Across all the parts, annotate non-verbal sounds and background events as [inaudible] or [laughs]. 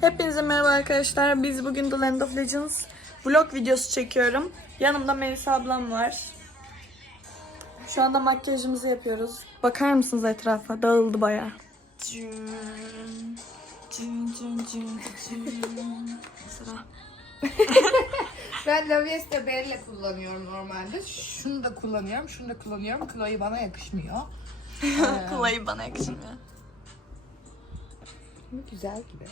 Hepinize merhaba arkadaşlar. Biz bugün The Land of Legends vlog videosu çekiyorum. Yanımda Melisa ablam var. Şu anda makyajımızı yapıyoruz. Bakar mısınız etrafa? Dağıldı. Sıra. [laughs] Ben La Viesta Belle kullanıyorum normalde. Şunu da kullanıyorum, şunu da kullanıyorum. Chloe bana yakışmıyor. [laughs] Kulayı bana yakışmıyor. Ama güzel gibi.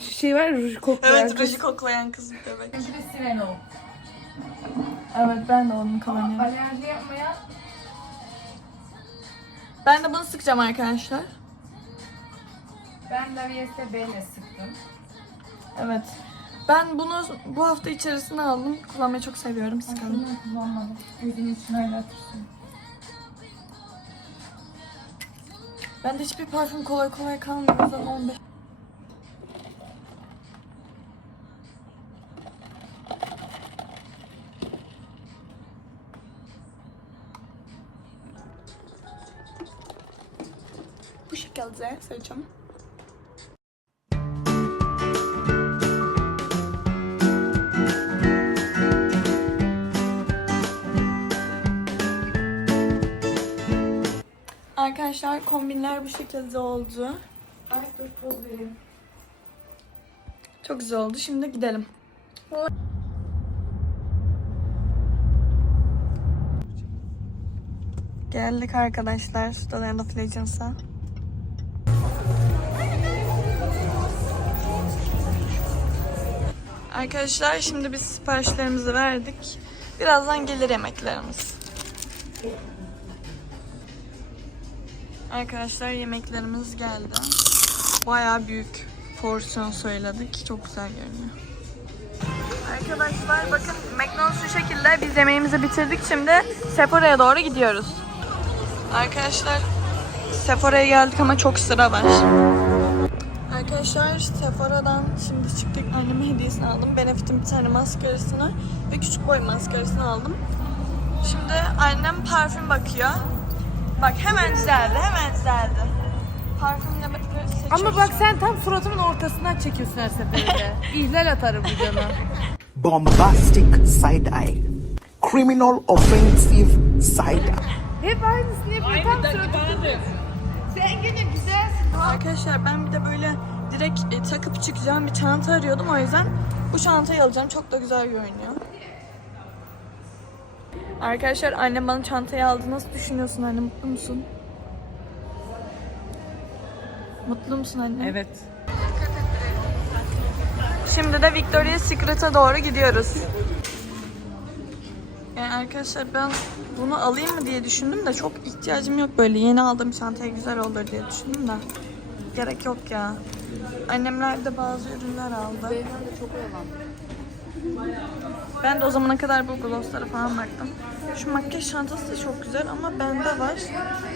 Şu şey var ruj koklayan Evet, kız. ruju koklayan kız bir bebek. Benimki de Sireno. Evet, ben de onu kullanıyorum. Alerji yapmayan Ben de bunu sıkacağım arkadaşlar. ben La Viesta Belle sıktım. Evet. Ben bunu bu hafta içerisinde aldım. Kullanmayı çok seviyorum. Sıkalım. Bunu kullanmadım. Gözünün içine aylatırsın. Ben de hiçbir parfüm kolay kolay kalmıyor. O yüzden 15. Bu şekilde seçeceğim. Arkadaşlar kombinler bu şekilde oldu. Ay dur poz vereyim. Çok güzel oldu. Şimdi gidelim. Geldik arkadaşlar Land of Legends'a. Arkadaşlar şimdi biz siparişlerimizi verdik. Birazdan gelir yemeklerimiz. Arkadaşlar yemeklerimiz geldi. Bayağı büyük porsiyon söyledik. Çok güzel görünüyor. Arkadaşlar bakın McDonald's şu şekilde biz yemeğimizi bitirdik. Şimdi Sephora'ya doğru gidiyoruz. Arkadaşlar Sephora'ya geldik ama çok sıra var. Arkadaşlar Sephora'dan şimdi çıktık. Anneme hediyesini aldım. Benefit'in bir tane maskarasını ve küçük boy maskarasını aldım. Şimdi annem parfüm bakıyor. Bak hemen düzeldi, hemen düzeldi. Parfümle böyle seçiyoruz. Ama bak sen tam suratımın ortasından çekiyorsun her seferinde. [laughs] İhlal atarım bu bombastic side eye, criminal offensive side eye. Hep aynısını yapıyor. Tam suratımda. Sen gene güzelsin. Arkadaşlar ben bir de böyle direkt e, takıp çıkacağım bir çanta arıyordum o yüzden bu çantayı alacağım. Çok da güzel görünüyor. Arkadaşlar annem bana çantayı aldı. Nasıl düşünüyorsun anne? Mutlu musun? Mutlu musun anne? Evet. Şimdi de Victoria's Secret'a doğru gidiyoruz. Yani arkadaşlar ben bunu alayım mı diye düşündüm de çok ihtiyacım yok böyle yeni aldığım çantaya güzel olur diye düşündüm de gerek yok ya. Annemler de bazı ürünler aldı. Ben de o zamana kadar bu glosslara falan baktım. Şu makyaj çantası da çok güzel ama bende var.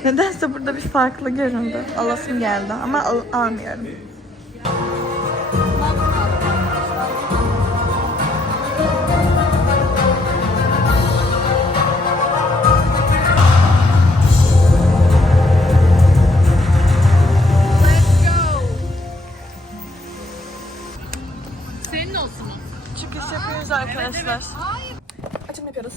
Nedense burada bir farklı göründü. Alasım geldi ama al- almıyorum. arkadaşlar. Evet, evet. Açım yapıyoruz.